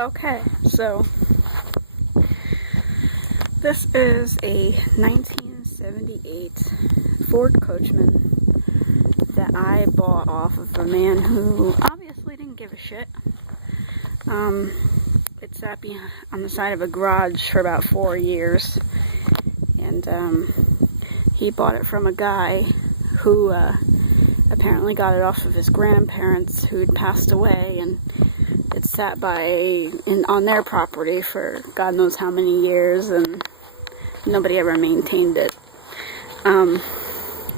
Okay, so this is a 1978 Ford Coachman that I bought off of a man who obviously didn't give a shit. It sat on the side of a garage for about 4 years, and he bought it from a guy who apparently got it off of his grandparents who'd passed away, and it sat on their property for God knows how many years, and nobody ever maintained it.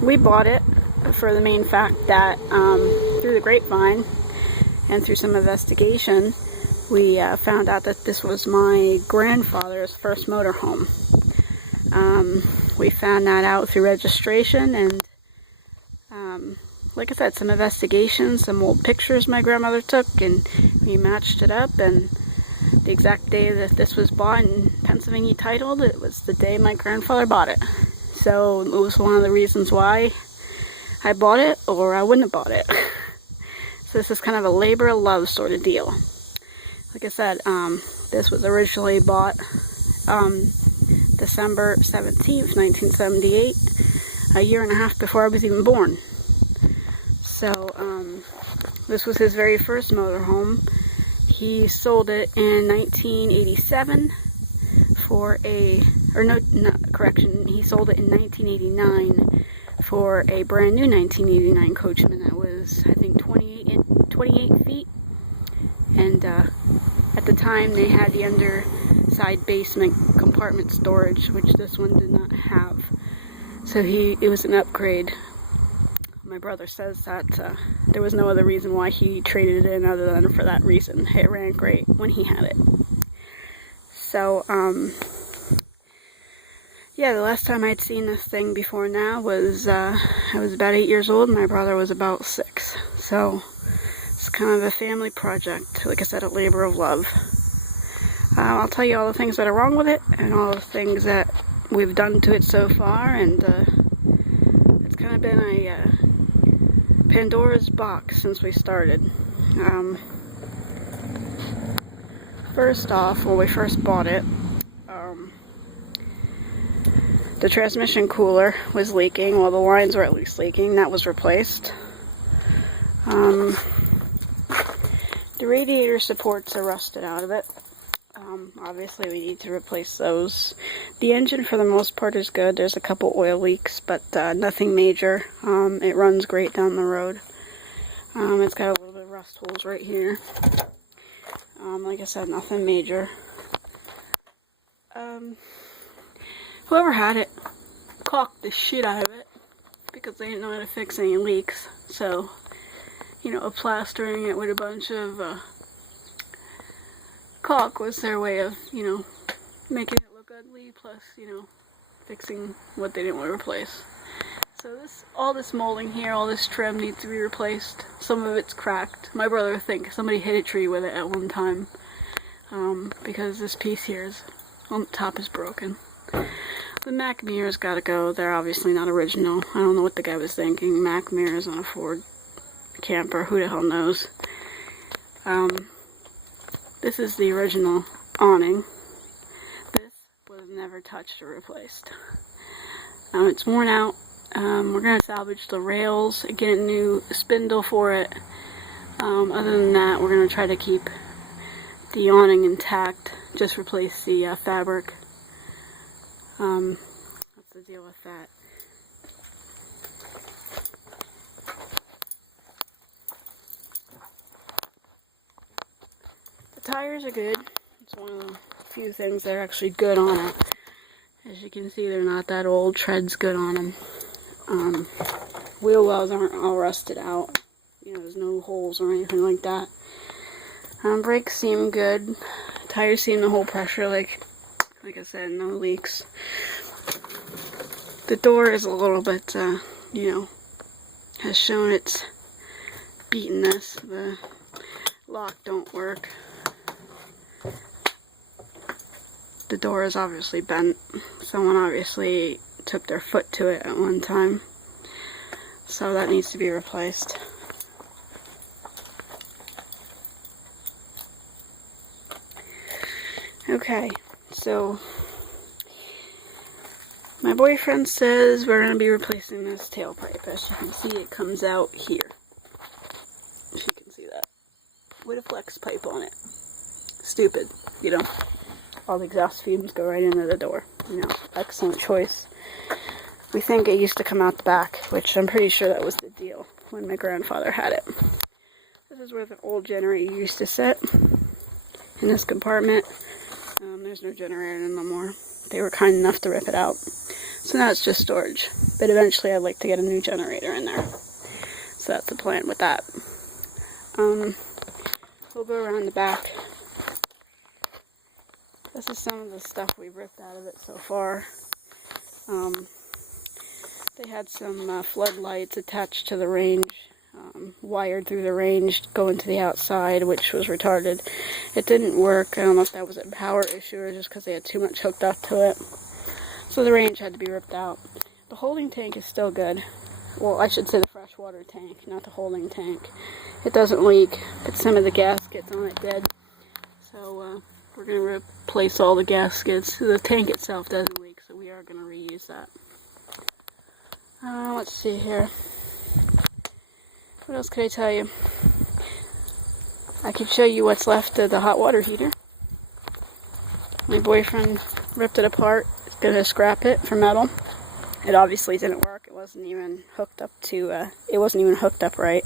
We bought it for the main fact that through the grapevine and through some investigation, we found out that this was my grandfather's first motorhome. We found that out through registration, and like I said, some investigation, some old pictures my grandmother took, and we matched it up, and the exact day that this was bought and Pennsylvania titled, it was the day my grandfather bought it. So it was one of the reasons why I bought it, or I wouldn't have bought it. So this is kind of a labor of love sort of deal. Like I said, this was originally bought December 17th, 1978, a year and a half before I was even born. So this was his very first motorhome. He sold it in 1987 he sold it in 1989 for a brand new 1989 Coachman that was, I think, 28 feet. And at the time they had the underside basement compartment storage, which this one did not have. So it was an upgrade. My brother says that there was no other reason why he traded it in other than for that reason. It ran great when he had it. So, yeah, the last time I'd seen this thing before now was, I was about 8 years old and my brother was about 6. So, it's kind of a family project. Like I said, a labor of love. I'll tell you all the things that are wrong with it and all the things that we've done to it so far, and it's kind of been a Pandora's box since we started. First off, when we first bought it, the transmission cooler was leaking. Well, the lines were at least leaking. That was replaced. The radiator supports are rusted out of it. Obviously we need to replace those. The engine for the most part is good. There's a couple oil leaks, but nothing major. It runs great down the road. It's got a little bit of rust holes right here. Like I said, nothing major. Whoever had it caulked the shit out of it because they didn't know how to fix any leaks. So, plastering it with a bunch of caulk was their way of, making it look ugly, plus, fixing what they didn't want to replace. So all this molding here, all this trim needs to be replaced. Some of it's cracked. My brother thinks somebody hit a tree with it at one time, because this piece here on the top is broken. The Mac mirrors gotta go. They're obviously not original. I don't know what the guy was thinking. Mac mirrors on a Ford camper, who the hell knows. This is the original awning. This was never touched or replaced. It's worn out. We're going to salvage the rails, get a new spindle for it. Other than that, we're going to try to keep the awning intact, just replace the fabric. What's the deal with that? The tires are good. It's one of the few things that are actually good on it. As you can see, they're not that old. Tread's good on them. Wheel wells aren't all rusted out. There's no holes or anything like that. Brakes seem good. Tires seem to hold pressure, like I said, no leaks. The door is a little bit, has shown its beatenness. The lock don't work. The door is obviously bent. Someone obviously took their foot to it at one time. So that needs to be replaced. Okay, so my boyfriend says we're going to be replacing this tailpipe. As you can see, it comes out here. If you can see that. With a flex pipe on it. Stupid, you know. All the exhaust fumes go right into the door. You know, excellent choice. We think it used to come out the back, which I'm pretty sure that was the deal when my grandfather had it. This is where the old generator used to sit, in this compartment. There's no generator no more. They were kind enough to rip it out. So now it's just storage. But eventually I'd like to get a new generator in there. So that's the plan with that. We'll go around the back. This is some of the stuff we've ripped out of it so far. They had some floodlights attached to the range, wired through the range going to the outside, which was retarded. It didn't work. I don't know if that was a power issue or just because they had too much hooked up to it. So the range had to be ripped out. The holding tank is still good. Well, I should say the freshwater tank, not the holding tank. It doesn't leak, but some of the gaskets on it did. So we're going to replace all the gaskets. The tank itself doesn't leak, so we are going to reuse that. Let's see here. What else could I tell you? I could show you what's left of the hot water heater. My boyfriend ripped it apart. He's going to scrap it for metal. It obviously didn't work. It wasn't even hooked up to, it wasn't even hooked up right.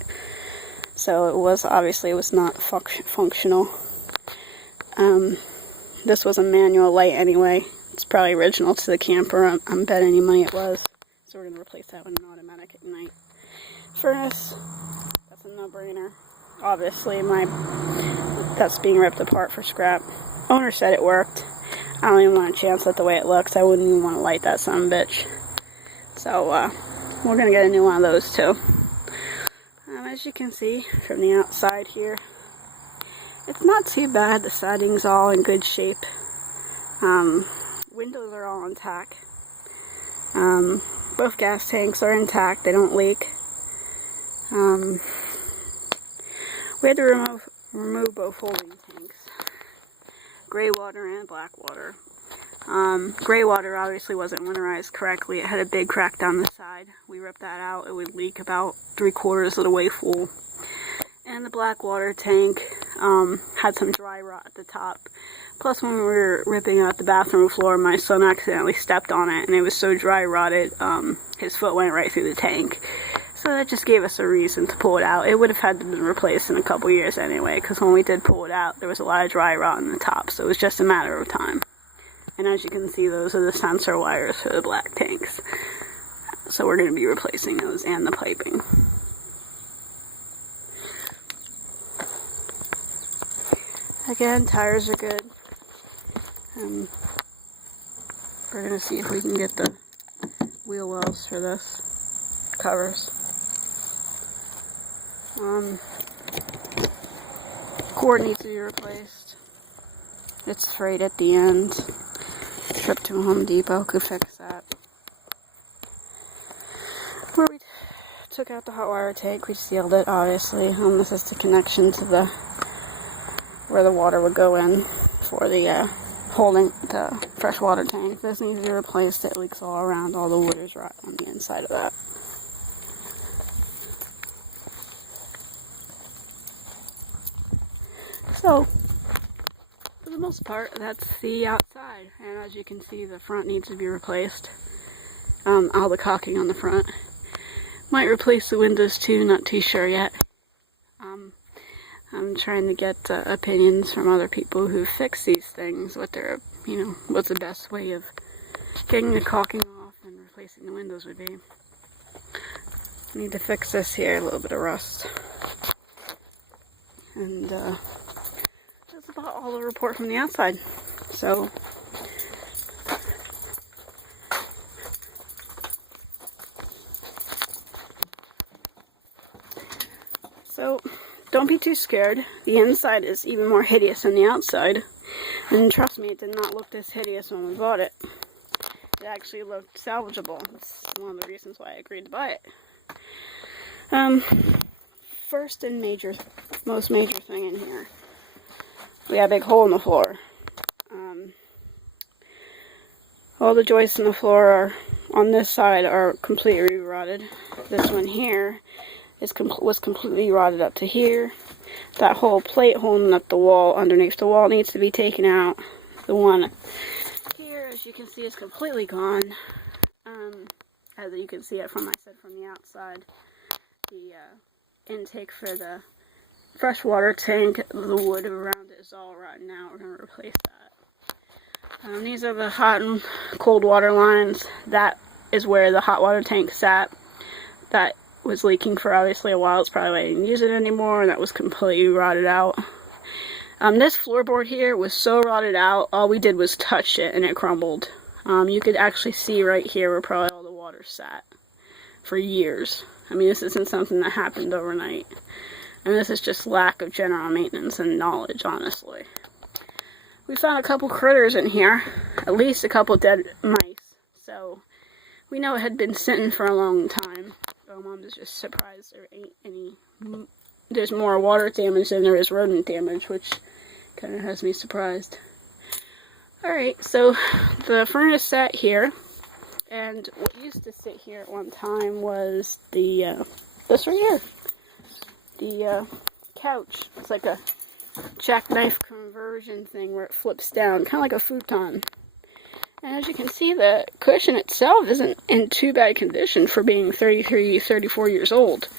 So it was not functional. This was a manual light anyway. It's probably original to the camper. I'm betting any money it was. So we're going to replace that with an automatic ignite furnace. That's a no-brainer. Obviously, that's being ripped apart for scrap. Owner said it worked. I don't even want to chance it the way it looks. I wouldn't even want to light that son of a bitch. So, we're going to get a new one of those too. As you can see from the outside here, it's not too bad. The siding's all in good shape. Windows are all intact. Both gas tanks are intact. They don't leak. We had to remove both holding tanks. Gray water and black water. Gray water obviously wasn't winterized correctly. It had a big crack down the side. We ripped that out. It would leak about 3/4 of the way full. And the black water tank had some dry rot at the top. Plus, when we were ripping out the bathroom floor, my son accidentally stepped on it, and it was so dry rotted, his foot went right through the tank. So that just gave us a reason to pull it out. It would have had to be replaced in a couple years anyway, because when we did pull it out, there was a lot of dry rot in the top, so it was just a matter of time. And as you can see, those are the sensor wires for the black tanks. So we're going to be replacing those and the piping. Again, tires are good. We're going to see if we can get the wheel wells for this. Covers. Cord needs to be replaced. It's frayed at the end. Trip to Home Depot could fix that. Where we took out the hot water tank, we sealed it, obviously. This is the connection to where the water would go in for the holding the fresh water tank. This needs to be replaced. It leaks all around. All the wood is rot on the inside of that. So, for the most part, that's the outside. And as you can see, the front needs to be replaced. All the caulking on the front. Might replace the windows too, not too sure yet. I'm trying to get opinions from other people who fix these things, what's the best way of getting the caulking off and replacing the windows would be. I need to fix this here, a little bit of rust. And that's about all the report from the outside. So don't be too scared. The inside is even more hideous than the outside. And trust me, it did not look this hideous when we bought it. It actually looked salvageable. That's one of the reasons why I agreed to buy it. First and most major thing in here. We got a big hole in the floor. All the joists in the floor are on this side are completely rotted. This one here was completely rotted up to here. That whole plate holding up the wall underneath the wall needs to be taken out. The one here, as you can see, is completely gone. As you can see it from the outside. The intake for the freshwater tank, the wood around it is all rotten out. We're going to replace that. These are the hot and cold water lines. That is where the hot water tank sat. That was leaking for obviously a while. It's probably why I didn't use it anymore, and that was completely rotted out. This floorboard here was so rotted out, all we did was touch it and it crumbled. You could actually see right here where probably all the water sat for years. I mean, this isn't something that happened overnight. And this is just lack of general maintenance and knowledge, honestly. We found a couple critters in here, at least a couple dead mice. So we know it had been sitting for a long time. So Mom is just surprised there ain't any. There's more water damage than there is rodent damage, which kind of has me surprised. Alright, so the furnace sat here, and what used to sit here at one time was the, this right here. The couch. It's like a jackknife conversion thing where it flips down, kind of like a futon. And as you can see, the cushion itself isn't in too bad condition for being 33, 34 years old.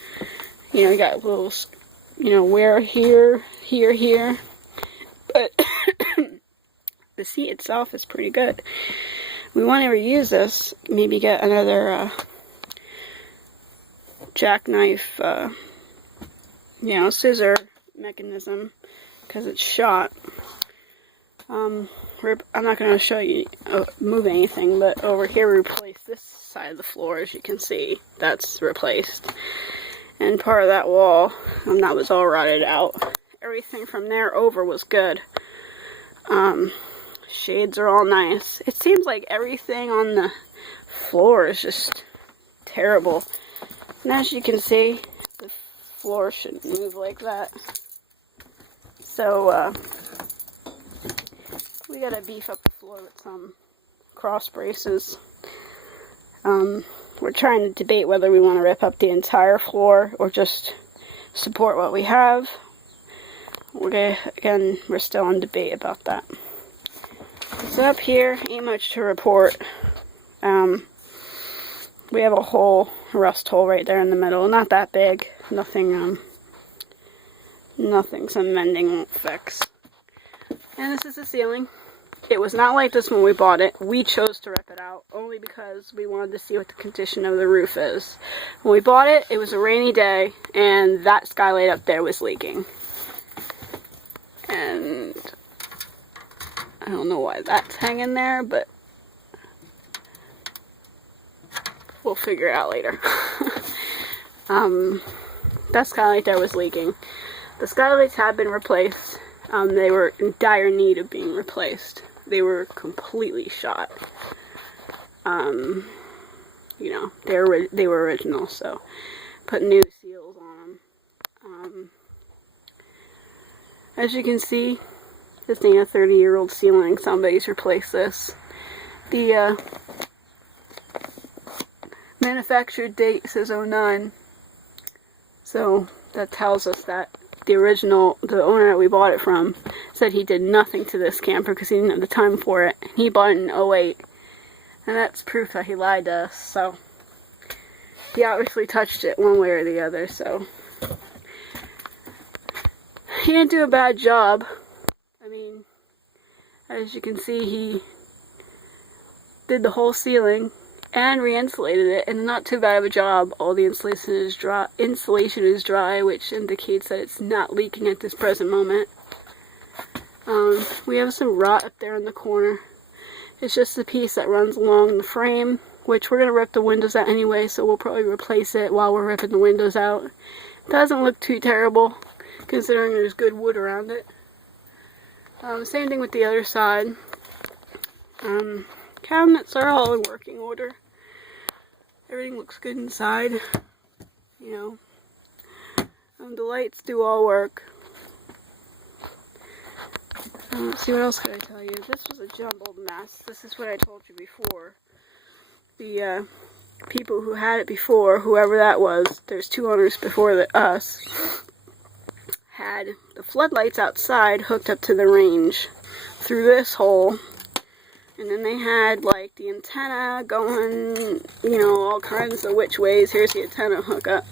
You know, you got little, wear here, here. But the seat itself is pretty good. We want to reuse this, maybe get another jackknife, scissor mechanism, because it's shot. I'm not going to show you move anything, but over here we replaced this side of the floor, as you can see. That's replaced. And part of that wall, that was all rotted out. Everything from there over was good. Shades are all nice. It seems like everything on the floor is just terrible. And as you can see, the floor shouldn't move like that. So, we gotta beef up the floor with some cross braces. We're trying to debate whether we want to rip up the entire floor or just support what we have. Again, we're still in debate about that. So up here, ain't much to report. We have a hole, a rust hole right there in the middle. Not that big. Nothing some mending won't fix. And this is the ceiling. It was not like this when we bought it. We chose to rip it out only because we wanted to see what the condition of the roof is. When we bought it, it was a rainy day, and that skylight up there was leaking. And I don't know why that's hanging there, but we'll figure it out later. That skylight there was leaking. The skylights had been replaced. They were in dire need of being replaced. They were completely shot. They were original, so put new seals on them. As you can see, this ain't a 30-year-old ceiling. Somebody's replaced this. The manufactured date says 09. So that tells us that the owner that we bought it from, said he did nothing to this camper because he didn't have the time for it. He bought it in 08. And that's proof that he lied to us, so he obviously touched it one way or the other, so he didn't do a bad job. I mean, as you can see, he did the whole ceiling and re-insulated it, and not too bad of a job. All the insulation is dry, which indicates that it's not leaking at this present moment. We have some rot up there in the corner. It's just the piece that runs along the frame, which we're going to rip the windows out anyway, so we'll probably replace it while we're ripping the windows out. It doesn't look too terrible, considering there's good wood around it. Same thing with the other side. Cabinets are all in working order. Everything looks good inside. The lights do all work. Let's see, what else could I tell you? This was a jumbled mess. This is what I told you before. The people who had it before, whoever that was, there's 2 owners before us, had the floodlights outside hooked up to the range through this hole. And then they had, like, the antenna going, you know, all kinds of which ways. Here's the antenna hookup.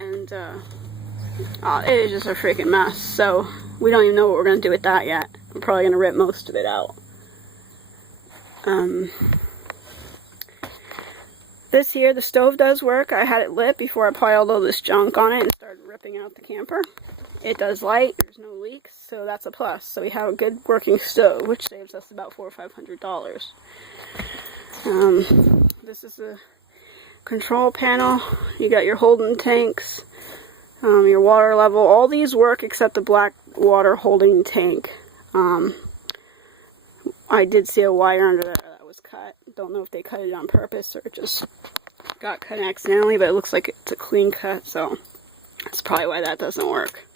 And, it is just a freaking mess. So, we don't even know what we're going to do with that yet. We're probably going to rip most of it out. This here, the stove does work. I had it lit before I piled all this junk on it and started ripping out the camper. It does light, there's no leaks, so that's a plus. So we have a good working stove, which saves us about $400 or $500. This is a control panel. You got your holding tanks, your water level. All these work except the black water holding tank. I did see a wire under there that was cut. Don't know if they cut it on purpose or it just got cut accidentally, but it looks like it's a clean cut, so that's probably why that doesn't work.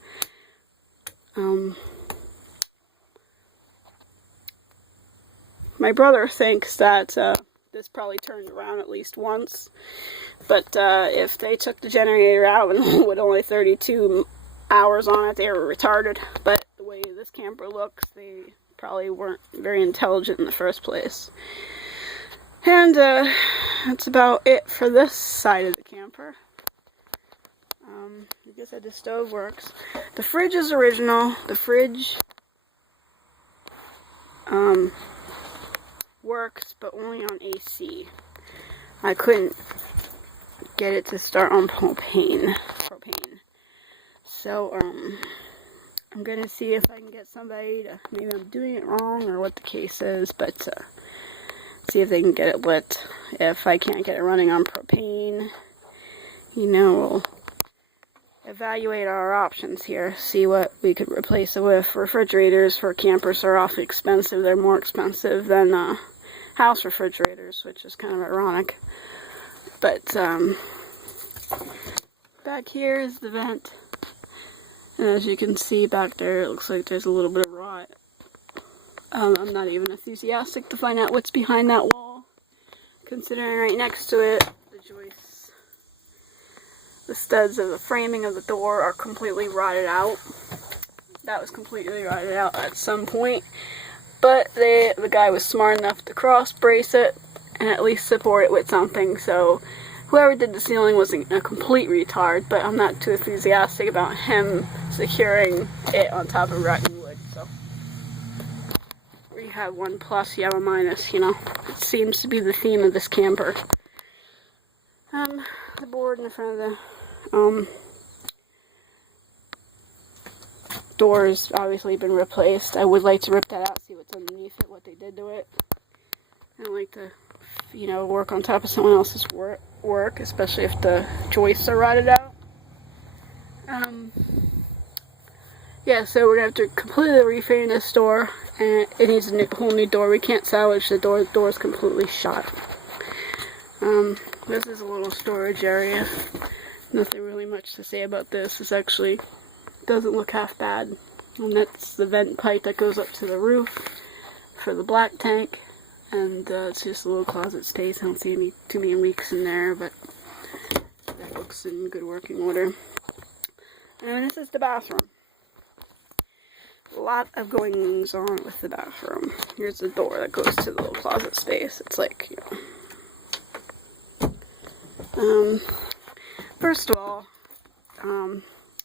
My brother thinks that this probably turned around at least once, but if they took the generator out and with only 32 hours on it, they were retarded. But the way this camper looks, they probably weren't very intelligent in the first place. And that's about it for this side of the camper. Like I said, the stove works. The fridge is original. The fridge works, but only on AC. I couldn't get it to start on propane. So, I'm going to see if I can get somebody to, maybe I'm doing it wrong or what the case is, but see if they can get it lit. If I can't get it running on propane, you know, we'll evaluate our options here, see what we could replace it with. Refrigerators for campers are awfully expensive. They're more expensive than house refrigerators, which is kind of ironic. But back here is the vent. And as you can see back there, it looks like there's a little bit of rot. I'm not even enthusiastic to find out what's behind that wall, considering right next to it, the joists, the studs of the framing of the door are completely rotted out. That was completely rotted out at some point, but the guy was smart enough to cross brace it and at least support it with something. So whoever did the ceiling wasn't a complete retard, but I'm not too enthusiastic about him securing it on top of rotten wood. So where you have one plus, you have a minus, you know. It seems to be the theme of this camper. The board in front of the door has obviously been replaced. I would like to rip that out, see what's underneath it, what they did to it. I don't like to, you know, work on top of someone else's work, especially if the joists are rotted out. Yeah, so we're going to have to completely reframe this door, and it needs a whole new door. We can't salvage the door. The door is completely shot. This is a little storage area. Nothing really much to say about this. This actually doesn't look half bad. And that's the vent pipe that goes up to the roof for the black tank. And it's just a little closet space. I don't see too many leaks in there, but that looks in good working order. And this is the bathroom. A lot of goings on with the bathroom. Here's the door that goes to the little closet space. It's like, you know. First of all,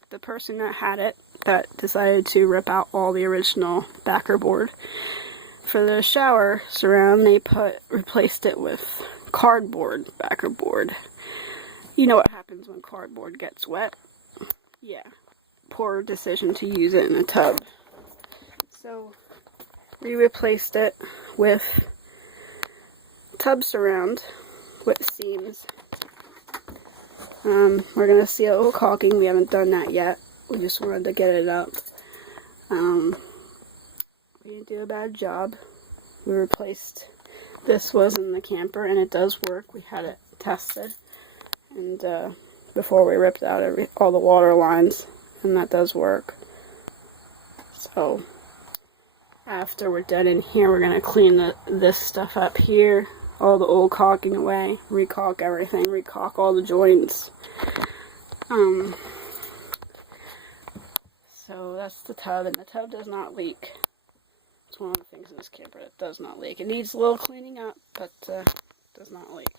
the person that had it, that decided to rip out all the original backer board, for the shower surround, they replaced it with cardboard backer board. You know what happens when cardboard gets wet? Yeah, poor decision to use it in a tub. So we replaced it with tub surround with seams. We're gonna seal it with caulking. We haven't done that yet. We just wanted to get it up. We didn't do a bad job. We replaced, this was in the camper and it does work. We had it tested, and before we ripped out all the water lines, and that does work. So after we're done in here, we're going to clean this stuff up here. All the old caulking away. Recaulk everything. Recaulk all the joints. So that's the tub, and the tub does not leak. It's one of the things in this camper that does not leak. It needs a little cleaning up, but does not leak.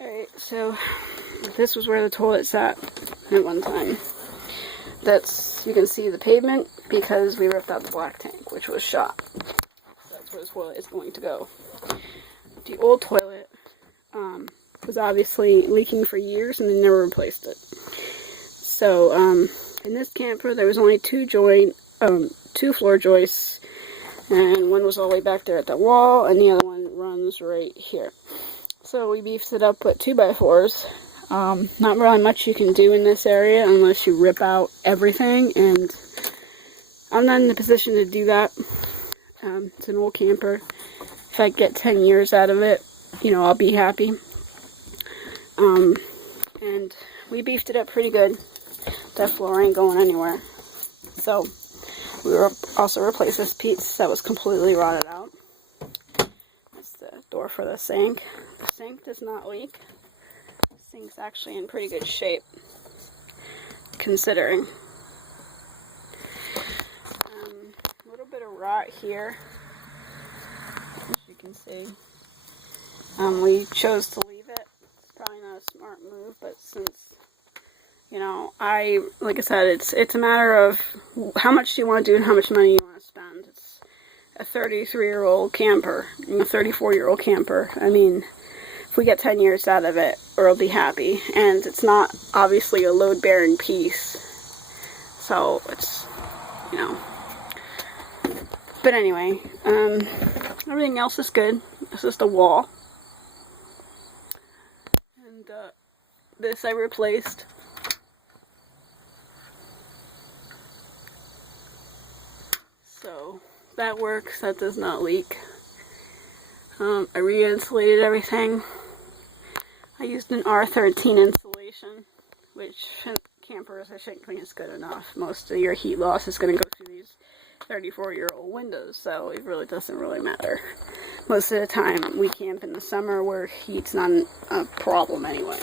Alright, so this was where the toilet sat at one time. You can see the pavement because we ripped out the black tank, which was shot. So that's where the toilet is going to go. The old toilet was obviously leaking for years and they never replaced it. So in this camper there was only two floor joists, and one was all the way back there at the wall and the other one runs right here. So we beefed it up with 2x4s. Not really much you can do in this area unless you rip out everything, and I'm not in the position to do that. It's an old camper. If I get 10 years out of it, you know, I'll be happy. And we beefed it up pretty good. That floor ain't going anywhere. So we also replaced this piece that was completely rotted out. That's the door for the sink. The sink does not leak. The sink's actually in pretty good shape, considering. A little bit of rot here, as you can see. We chose to leave it. It's probably not a smart move, but since, you know, like I said, it's a matter of how much do you want to do and how much money you want to spend. It's a 33-year-old camper, a 34-year-old camper. I mean, if we get 10 years out of it, we'll be happy. And it's not obviously a load-bearing piece, so it's, you know. But anyway, everything else is good. It's just a wall. And this I replaced. So that works. That does not leak. I re-insulated everything. I used an R13 insulation, which campers I think is good enough. Most of your heat loss is going to go through these 34-year-old windows, so it really doesn't really matter. Most of the time we camp in the summer where heat's not a problem anyway.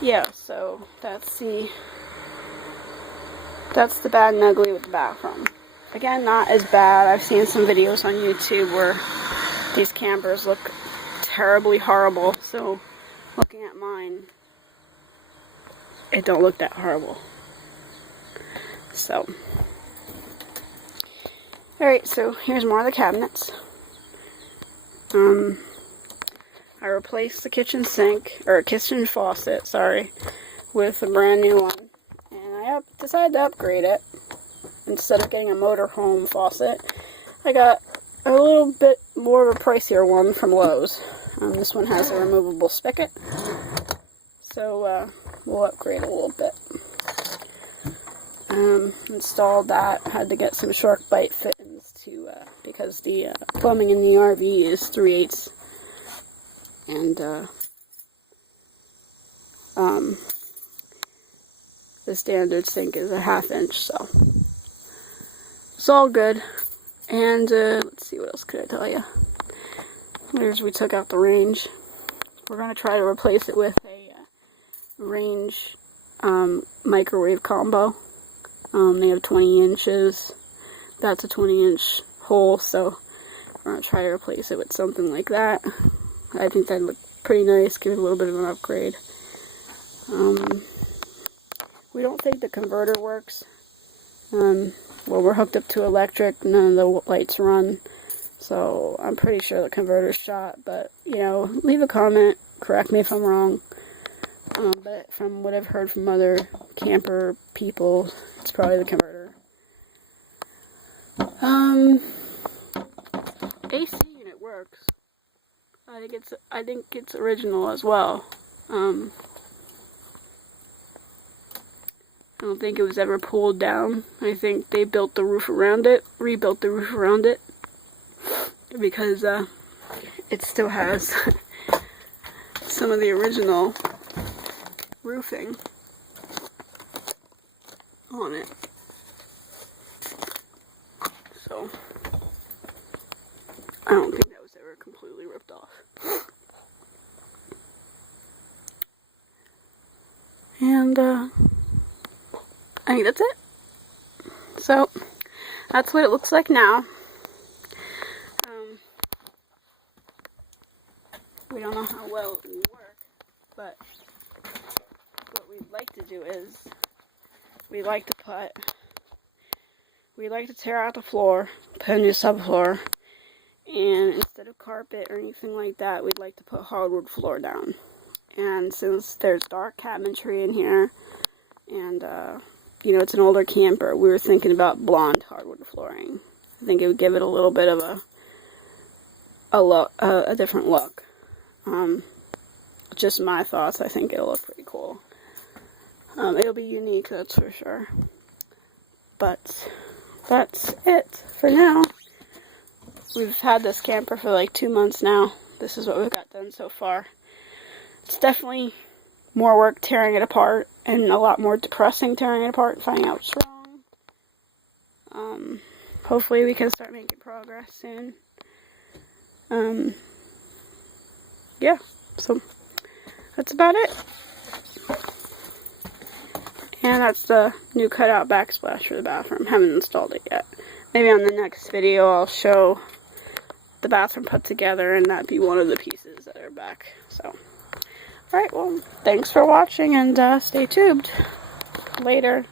Yeah, so that's the bad and ugly with the bathroom. Again, not as bad. I've seen some videos on YouTube where these campers look terribly horrible, so looking at mine, it don't look that horrible. So, alright, so here's more of the cabinets. I replaced the kitchen sink, or kitchen faucet, sorry, with a brand new one. And I decided to upgrade it. Instead of getting a motorhome faucet, I got a little bit more of a pricier one from Lowe's. This one has a removable spigot, so we'll upgrade a little bit. Installed that. Had to get some shark bite fittings because the plumbing in the RV is 3/8, and the standard sink is a 1/2 inch, so it's all good. And let's see, what else could I tell you? We took out the range. We're going to try to replace it with a range microwave combo. They have 20 inches. That's a 20-inch hole, so we're going to try to replace it with something like that. I think that'd look pretty nice, give it a little bit of an upgrade. We don't think the converter works. Well, we're hooked up to electric, none of the lights run, so I'm pretty sure the converter's shot, but, you know, leave a comment, correct me if I'm wrong, but from what I've heard from other camper people, it's probably the converter. AC unit works. I think it's original as well. I don't think it was ever pulled down. I think they built the roof around it, rebuilt the roof around it, because it still has some of the original roofing. on it. So I don't think that was ever completely ripped off. And I think that's it. So that's what it looks like now. We don't know how well it will work, but what we'd like to do is we like to tear out the floor, put a new subfloor, and instead of carpet or anything like that, we'd like to put hardwood floor down. And since there's dark cabinetry in here, and you know, it's an older camper, we were thinking about blonde hardwood flooring. I think it would give it a little bit of a different look. Just my thoughts. I think it'll look pretty cool. It'll be unique, that's for sure. But that's it for now. We've had this camper for like 2 months now. This is what we've got done so far. It's definitely more work tearing it apart, and a lot more depressing tearing it apart and finding out what's wrong. Hopefully we can start making progress soon. Yeah, so that's about it. And that's the new cutout backsplash for the bathroom. Haven't installed it yet. Maybe on the next video I'll show the bathroom put together, and that'd be one of the pieces that are back. So, alright, well, thanks for watching, and stay tuned. Later.